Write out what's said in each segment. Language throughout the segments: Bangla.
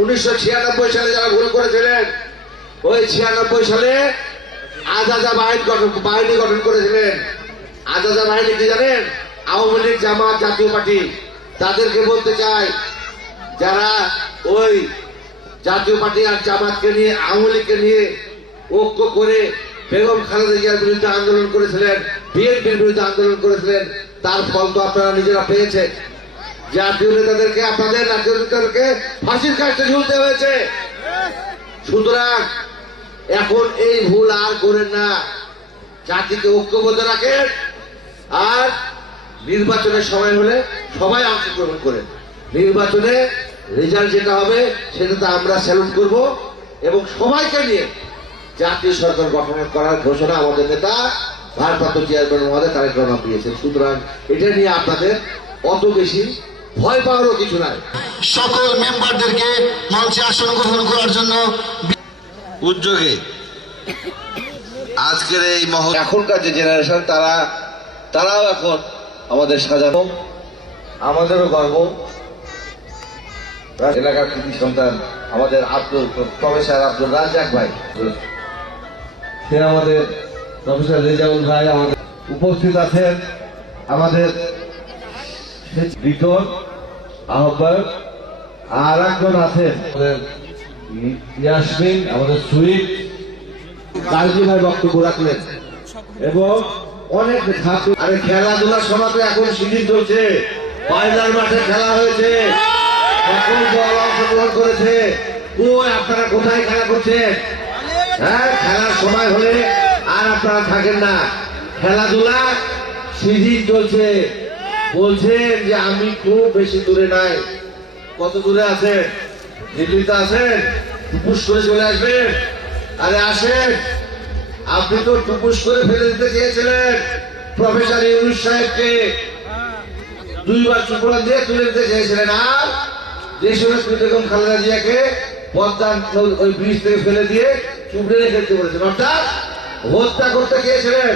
উনিশশো ছিয়ানব্বই সালে যারা ভুল করেছিলেন, ওই ছিয়ানব্বই সালে আজাদা বাহিনী গঠন বাহিনী গঠন করেছিলেন। আজাদা বাহিনী কি জানেন? আওয়ামী লীগ, জামাত, জাতীয় পার্টি। তাদেরকে বলতে চাই, যারা ওই জাতীয় পার্টি আর জামাতকে নিয়ে, আওয়ামী লীগকে নিয়ে ঐক্য করে বেগম খালেদা জিয়ার বিরুদ্ধে আন্দোলন করেছিলেন, বিএনপির বিরুদ্ধে আন্দোলন করেছিলেন, তার ফল তো আপনারা নিজেরা পেয়েছেন। জাতীয় নেতাদেরকে আপনাদের জাতীয় নেতাদেরকে ফাঁসির কাজটা ঝুলতে হয়েছে। সুতরাং এখন এই ভুল আর করেন না। জাতিকে ঐক্যবদ্ধ রাখেন আর নির্বাচনের সময় হলে সবাই অংশগ্রহণ করেন। নির্বাচনে রেজাল্ট যেটা হবে সেটাতে আমরা স্যালুট করব এবং সবাইকে নিয়ে জাতীয় সরকার গঠন করার ঘোষণা আমাদের নেতা, ভারপ্রাপ্ত চেয়ারম্যান মহোদয় তারেক রহমান দিয়েছেন। সুতরাং এটা নিয়ে আপনাদের অত বেশি ভয় পাওয়ারও কিছু নাই। সকল মেম্বারদেরকে মঞ্চে আসন গ্রহণ করার জন্য উদ্যোগে আজকের এই মহল এখনকার যে জেনারেশন তারা তারাও এখন আমাদের সাজানো। আমাদেরও গর্ব। এলাকার কৃতি সন্তান আমাদের আব্দুল প্রফেসর আব্দুল রাজ্জাক ভাই। সে আমাদের প্রফেসর রেজাউল ভাই আমাদের উপস্থিত আছেন। আমাদের বিটন আহ্বায়ক আর একজন আছেন ইয়াসমিন, আমাদের সুইট গাজী ভাই বক্তব্য রাখলেন। এবং অনেক ছাত্র আরে খেলাধুলার সময় তো এখন সিজন চলছে। ফাইনাল মাঠে খেলা হয়েছে। সকল দল অংশগ্রহণ করেছে। কই আপনারা কোথায় খেলা করছেন? হ্যাঁ খেলার সময় হলে আর আপনারা থাকেন না। খেলাধুলা সিজন চলছে। বলছেন যে আমি খুব বেশি দূরে নাই। কত দূরে আছেন? দিল্লিতে আছেন? টুপুস করে চলে আসবেন? আরে আসেন। আপনি তো টুপুস করে ফেলে দিতে চেয়েছিলেন। প্রফেসর ইউনুস সাহেবকে। দুইবার চুপড়া দিয়ে তুলে দিতে চেয়েছিলেন। আর দেশের বেগম খালেদা জিয়াকে পদ্মা ওই ব্রিজ থেকে ফেলে দিয়ে চুপড়ে রেখে দিতে বলেছেন অর্থাৎ হত্যা করতে চেয়েছিলেন।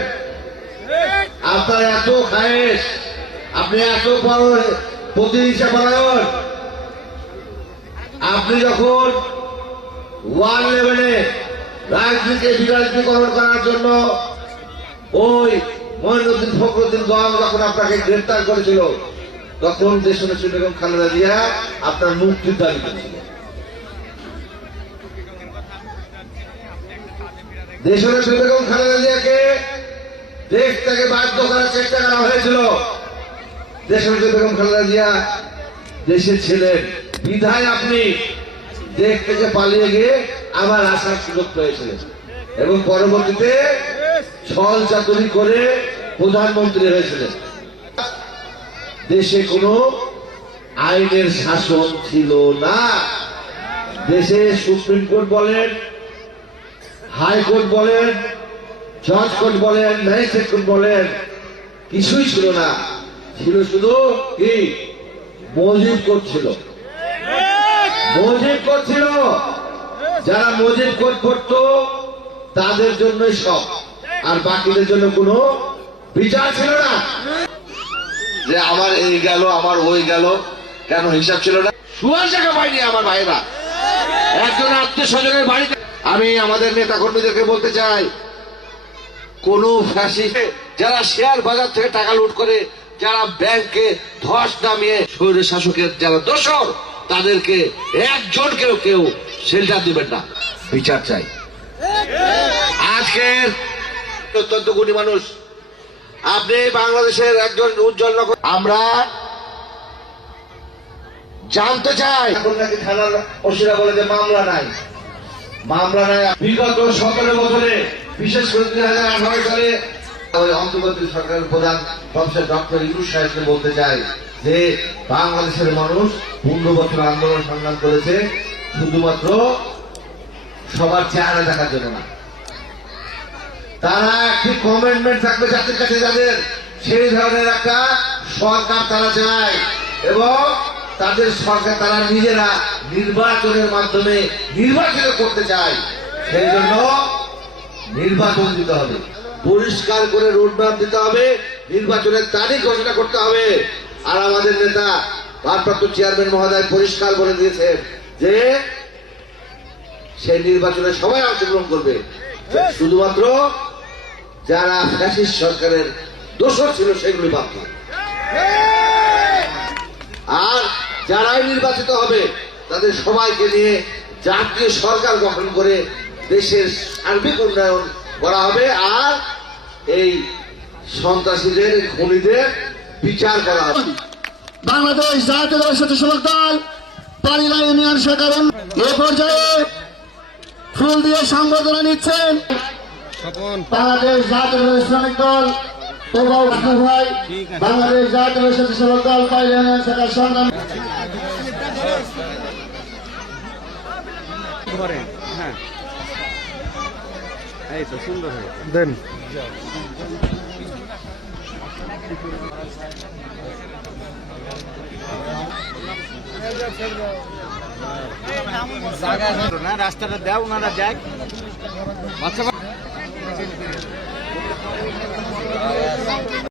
আপনার এত খায়েশ। আপনি এত বড় প্রতিহিংসা পরায়ণ আপনি যখন ওয়ান লেভেলে রাজনীতিকে বিরাজনীকরণ করার জন্য ওই মহিনুদ্দিন ফখরুদ্দিন গম যখন আপনাকে গ্রেপ্তার করেছিল, তখন দেশনেত্রী বেগম খালেদা জিয়া আপনার মুক্তির দাবি করেছিল দেশনেত্রী বেগম খালেদা জিয়াকে দেশ থেকে বাধ্য করার চেষ্টা করা হয়েছিল। দেশনেত্রী বেগম খালেদা জিয়া দেশে ছিলেন বিধায় আপনি দেশ থেকে পালিয়ে গিয়ে আবার আসার সুযোগ পেয়েছিলেন। এবং পরবর্তীতে ছল চাতুরি করে প্রধানমন্ত্রী হয়েছিলেন। দেশে কোনো আইনের শাসন ছিল না। দেশে সুপ্রিম কোর্ট বলেন হাইকোর্ট বলেন, জজ কোর্ট বলেন, ম্যাজিস্ট্রেট কোর্ট বলেন, কিছুই ছিল না। ছিল শুধু কি? মজিব করছিল। মজিব করছিল। যারা মজিব করতো, তাদের জন্যই সব। আর বাকিদের জন্য কোনো বিচার ছিল না। যে আমার এই গেল, আমার ওই গেল, কেন হিসাব ছিল না? সুয়ার জায়গা পাইনি আমার ভাইরা একজন আত্মীয় স্বজনের বাড়িতে আমি আমাদের নেতা কর্মীদেরকে বলতে চাই, কোন ফ্যাসিস্ট যারা শেয়ার বাজার থেকে টাকা লুট করে যারা ব্যাংকে ধস নামিয়ে শৈর শাসকের যারা দোষর, তাদেরকে একজনকেও কেউ শেল্টার দিবেন না। বিচার চাই। আজকের অত্যন্ত গুণী মানুষ, আপনি বাংলাদেশের একজন উজ্জ্বল নগর আমরা জানতে চাই। এখন নাকি থানার ওসিরা বলে যে মামলা নাই। মামলা নাই। বিগত সতেরো বছরে, বিশেষ করে দুই হাজার আঠারো সালে ওই অন্তর্বর্তী সরকারের প্রধান প্রফেসর ডক্টর ইউনুস সাহেবকে বলতে চাই যে, বাংলাদেশের মানুষ পনেরো বছর আন্দোলন সংগ্রাম করেছে, শুধুমাত্র সবার চেহারা দেখার জন্য না। তারা একটি কমিটমেন্ট থাকবে জাতির কাছে যাদের। সেই ধরনের একটা সরকার তারা চায় এবং তাদের সরকার তারা নিজেরা নির্বাচনের মাধ্যমে নির্বাচন করতে চায়। সেই জন্য নির্বাচন দিতে হবে। পরিষ্কার করে রোডম্যাপ দিতে হবে, নির্বাচনের তারিখ ঘোষণা করতে হবে। আর আমাদের নেতা, ভারপ্রাপ্ত চেয়ারম্যান মহোদয় পরিষ্কার বলে দিয়েছেন যে, সেই নির্বাচনে সবাই অংশগ্রহণ করবে। শুধুমাত্র যারা ফ্যাসিস্ট সরকারের দোষর ছিল সেগুলি বাদ আর যারাই নির্বাচিত হবে, তাদের সবাইকে নিয়ে জাতীয় সরকার গঠন করে দেশের সার্বিক উন্নয়ন করা হবে। আর এই সন্ত্রাসীদের খুনিদের বিচার করা হবে বাংলাদেশ জাতীয় দলের স্বেচ্ছাসেবক দল পালিলা ইউনিয়ন উন- এ পর্যায়ে ফুল দিয়ে সংবর্ধনা নিচ্ছেন বাংলাদেশ জাতীয় দলের শ্রমিক দল ভাই বাংলাদেশ জাতীয় দলের স্বেচ্ছাসেবক দল পালিলা ইউনিয়ন শাখার সংগ্রাম। হ্যাঁ। এই তো সুন্দর দেন। না রাস্তাটা দেয় ওনারা দেখ। বাচ্চা